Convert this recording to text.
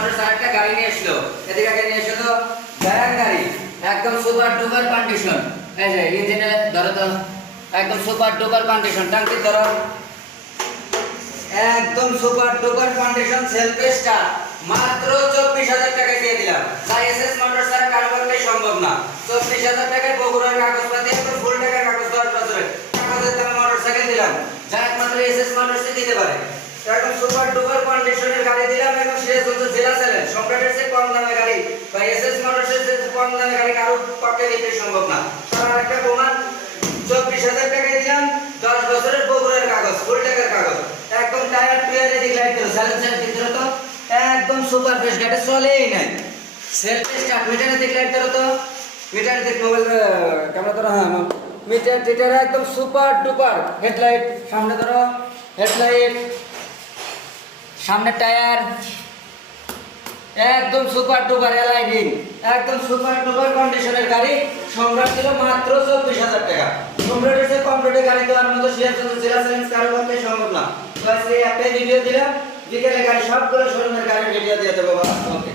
Motors আরেকটা গাড়ি নিয়ে আসলো, এদিকে আগে নিয়ে এসে তো গায়ান গাড়ি, একদম সুপার ডুপার কন্ডিশন। এই যে ইঞ্জিনে ধরো তো একদম সুপার ডুপার কন্ডিশন, টাঙ্কি ধরো একদম super duper condition, self start, মাত্র 24,000 টাকা দিয়ে দিলাম। তাই এসএস মোটরস ছাড়া কারো পক্ষে সম্ভব না। 24,000 টাকায় বগুড়ার কাগজপাতি একদম ফুল টাকার কাগজ 10 বছরের কাগজের দামে মোটরসাইকেল দিলাম, যা একমাত্র এসএস মোটরসই দিতে পারে। একদম সুপার ডুপার কন্ডিশনের গাড়ি দিলাম, এবং শেষ হচ্ছে জেলা চ্যালেঞ্জ, সম্রাটের চেয়ে কম দামে গাড়ি বা এসএস মোটরসের চেয়ে কম দামে গাড়ি কারো পক্ষে দিতে সম্ভব না। তার একটা প্রমাণ, 24,000 টাকায় দিলাম 10 বছরের বগুড়ার কাগজ, ফুল টাকার কাগজ, একদম টায়ার টুয়ারে ডিক্লাইন করো, চ্যালেঞ্জের ভিতরে তো একদম সুপার ফ্রেশ, গাড়ি চলেই নাই। সেলফ স্টার্ট, মিটারে ডিক্লাইন করো তো, মিটার দিক মোবাইল ক্যামেরা ধরো, হ্যাঁ মিটার টিটারে একদম সুপার ডুপার, হেডলাইট সামনে ধরো, হেডলাইট সামনে টায়ার একদম সুপার ডুপার, এলআইডি একদম সুপার ডুপার কন্ডিশনের গাড়ি। সম্রাট ছিল মাত্র 24,000 টাকা। সম্রাটের চেয়ে কম রেটে গাড়ি দেওয়ার মতো শেয়ার জেলা চ্যালেঞ্জ কারো পক্ষে সম্ভব না। তো আজকে একটাই ভিডিও দিলাম, বিকেলে গাড়ি সবগুলো শোরুমের গাড়ির ভিডিও দিয়ে দেবো। ওকে।